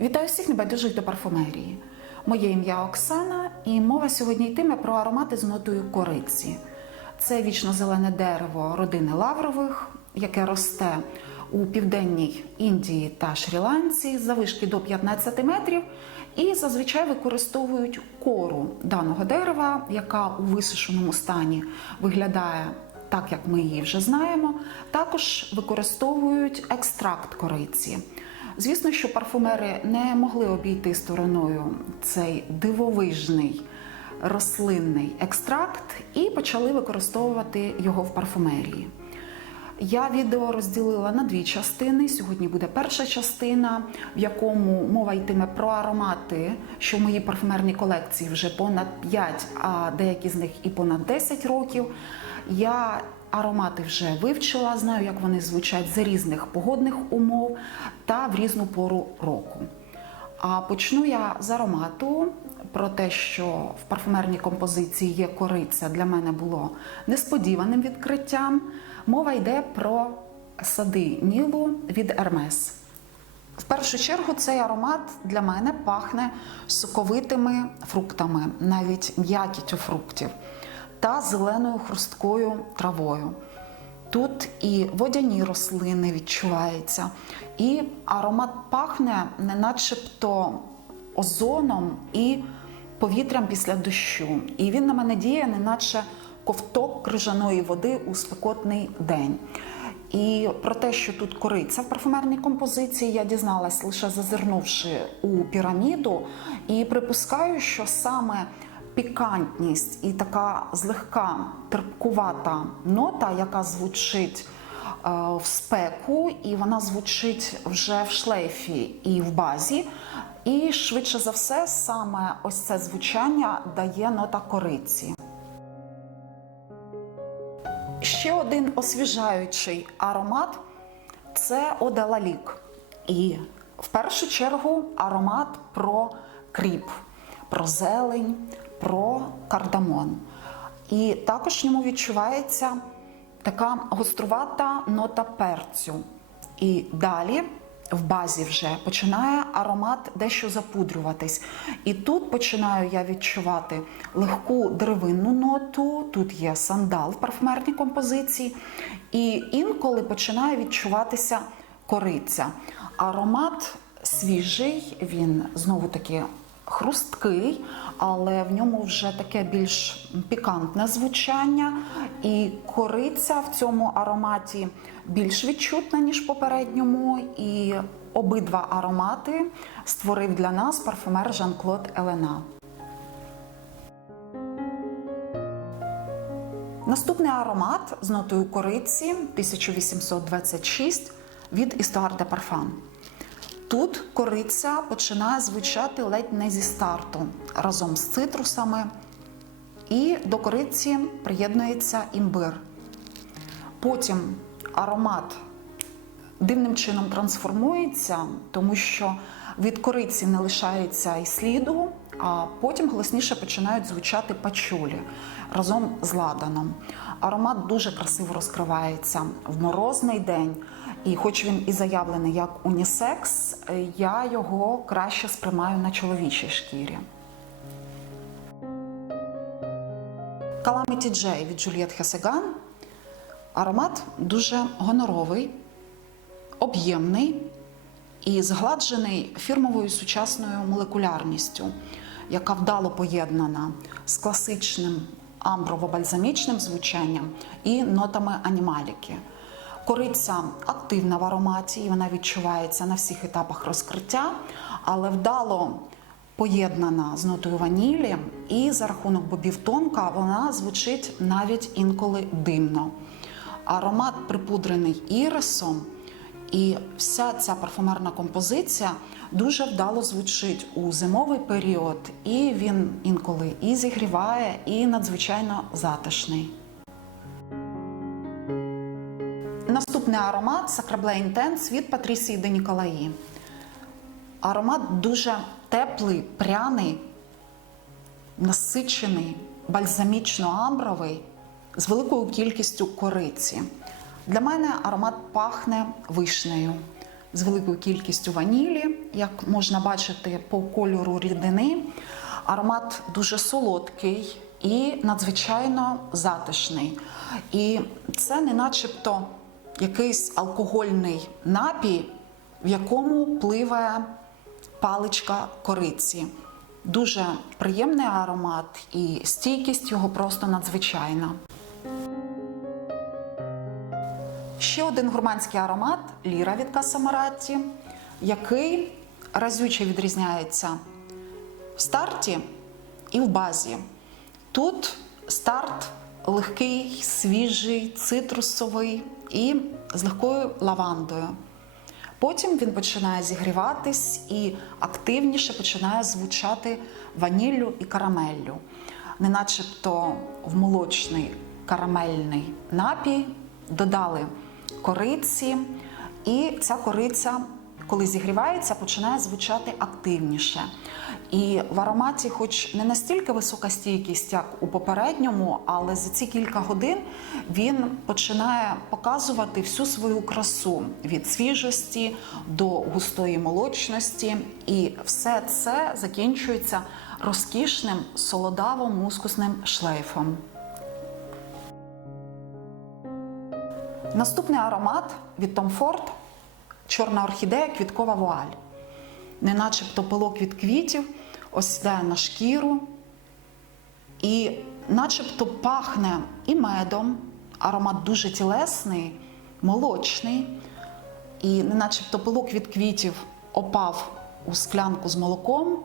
Вітаю всіх небайдужих до парфумерії. Моє ім'я Оксана, і мова сьогодні йтиме про аромати з нотою кориці. Це вічно-зелене дерево родини лаврових, яке росте у південній Індії та Шрі-Ланці завишки до 15 метрів, і зазвичай використовують кору даного дерева, яка у висушеному стані виглядає так, як ми її вже знаємо. Також використовують екстракт кориці. Звісно, що парфумери не могли обійти стороною цей дивовижний рослинний екстракт і почали використовувати його в парфумерії. Я відео розділила на дві частини. Сьогодні буде перша частина, в якому мова йтиме про аромати, що в моїй парфумерній колекції вже понад 5, а деякі з них і понад 10 років. Я аромати вже вивчила, знаю, як вони звучать за різних погодних умов та в різну пору року. А почну я з аромату. Про те, що в парфумерній композиції є кориця, для мене було несподіваним відкриттям. Мова йде про сади Нілу від Ермес. В першу чергу цей аромат для мене пахне соковитими фруктами, навіть м'якіттю фруктів, та зеленою хрусткою травою. Тут і водяні рослини відчуваються, і аромат пахне не начебто озоном і повітрям після дощу. І він на мене діє, неначе ковток крижаної води у спекотний день. І про те, що тут кориця в парфумерній композиції, я дізналась лише зазирнувши у піраміду, і припускаю, що саме пікантність і така злегка терпкувата нота, яка звучить е, в спеку, і вона звучить вже в шлейфі і в базі. І швидше за все, саме ось це звучання дає нота кориці. Ще один освіжаючий аромат це Оделалік. І в першу чергу аромат про кріп, про зелень, про кардамон. І також в ньому відчувається така гострувата нота перцю. І далі в базі вже починає аромат дещо запудрюватись. І тут починаю я відчувати легку деревинну ноту, тут є сандал в парфумерній композиції, і інколи починає відчуватися кориця. Аромат свіжий, він знову таки хрусткий, але в ньому вже таке більш пікантне звучання, і кориця в цьому ароматі більш відчутна, ніж в попередньому. І обидва аромати створив для нас парфумер Жан-Клод Елена. Наступний аромат з нотою кориці 1826 від Histoire de Parfum. Тут кориця починає звучати ледь не зі старту разом з цитрусами, і до кориці приєднується імбир. Потім аромат дивним чином трансформується, тому що від кориці не лишається і сліду, а потім голосніше починають звучати пачулі разом з ладаном. Аромат дуже красиво розкривається в морозний день. І хоч він і заявлений як унісекс, я його краще сприймаю на чоловічій шкірі. Calamity J від Juliette Хесеган. Аромат дуже гоноровий, об'ємний і згладжений фірмовою сучасною молекулярністю, яка вдало поєднана з класичним амброво-бальзамічним звучанням і нотами анімаліки. Кориця активна в ароматі, і вона відчувається на всіх етапах розкриття, але вдало поєднана з нотою ванілі, і за рахунок бобів тонка вона звучить навіть інколи димно. Аромат припудрений ірисом, і вся ця парфумерна композиція дуже вдало звучить у зимовий період, і він інколи і зігріває, і надзвичайно затишний. Наступний аромат Sacrablay Intense від Патрісії де Ніколаї. Аромат дуже теплий, пряний, насичений, бальзамічно-амбровий з великою кількістю кориці. Для мене аромат пахне вишнею, з великою кількістю ванілі, як можна бачити по кольору рідини. Аромат дуже солодкий і надзвичайно затишний. І це не начебто якийсь алкогольний напій, в якому пливе паличка кориці. Дуже приємний аромат і стійкість його просто надзвичайна. Ще один гурманський аромат ліра від Касамаратті, який разюче відрізняється в старті і в базі. Тут старт легкий, свіжий, цитрусовий і з легкою лавандою. Потім він починає зігріватись і активніше починає звучати ваніллю і карамеллю. Не начебто в молочний карамельний напій додали кориці, і ця кориця, коли зігрівається, починає звучати активніше. І в ароматі, хоч не настільки висока стійкість, як у попередньому, але за ці кілька годин він починає показувати всю свою красу від свіжості до густої молочності. І все це закінчується розкішним солодаво-мускусним шлейфом. Наступний аромат від Tom Ford – чорна орхідея, квіткова вуаль. Не начебто пилок від квітів осідає на шкіру і начебто пахне і медом, аромат дуже тілесний, молочний, і начебто пилок від квітів опав у склянку з молоком.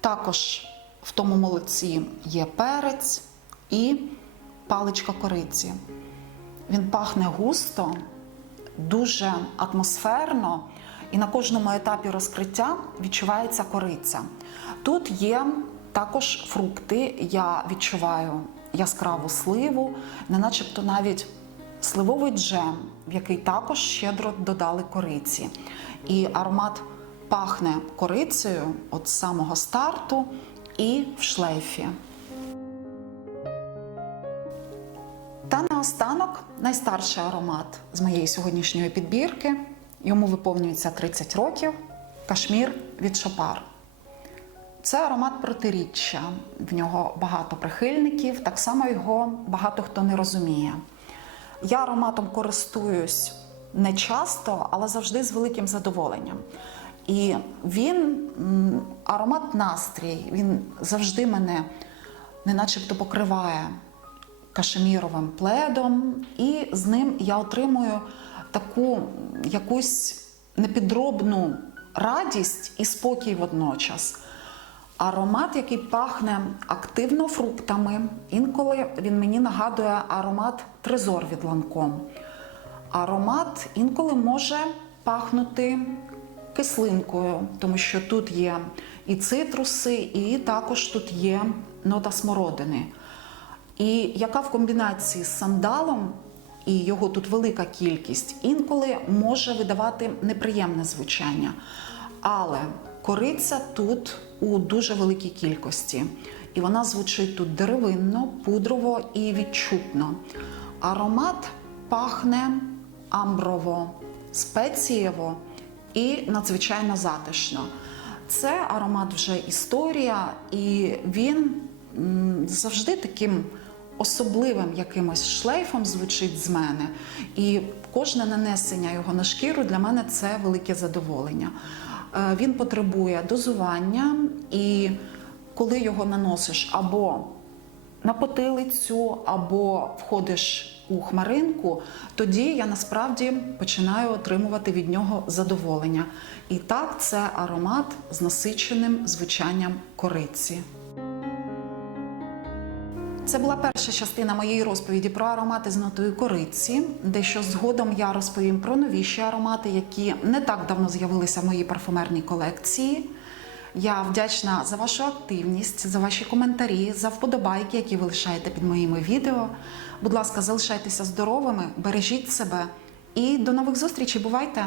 Також в тому молоці є перець і паличка кориці. Він пахне густо, дуже атмосферно, і на кожному етапі розкриття відчувається кориця. Тут є також фрукти. Я відчуваю яскраву сливу, не начебто навіть сливовий джем, в який також щедро додали кориці. І аромат пахне корицею від самого старту і в шлейфі. Та наостанок найстарший аромат з моєї сьогоднішньої підбірки. Йому виповнюється 30 років кашмір від Шопар. Це аромат протиріччя. В нього багато прихильників, так само його багато хто не розуміє. Я ароматом користуюсь не часто, але завжди з великим задоволенням. І він аромат настрій, він завжди мене не начебто покриває кашеміровим пледом, і з ним я отримую таку якусь непідробну радість і спокій водночас. Аромат, який пахне активно фруктами. Інколи він мені нагадує аромат трезор від ланком. Аромат інколи може пахнути кислинкою, тому що тут є і цитруси, і також тут є нота смородини. І яка в комбінації з сандалом, і його тут велика кількість, інколи може видавати неприємне звучання. Але кориця тут у дуже великій кількості. І вона звучить тут деревинно, пудрово і відчутно. Аромат пахне амброво, спецієво і надзвичайно затишно. Це аромат вже історія, і він завжди таким особливим якимось шлейфом звучить з мене. І кожне нанесення його на шкіру для мене це велике задоволення. Е, Він потребує дозування, і коли його наносиш або на потилицю, або входиш у хмаринку, тоді я насправді починаю отримувати від нього задоволення. І так, це аромат з насиченим звучанням кориці. Це була перша частина моєї розповіді про аромати з нотою кориці. Дещо згодом я розповім про новіші аромати, які не так давно з'явилися в моїй парфумерній колекції. Я вдячна за вашу активність, за ваші коментарі, за вподобайки, які ви лишаєте під моїми відео. Будь ласка, залишайтеся здоровими, бережіть себе і до нових зустрічей. Бувайте!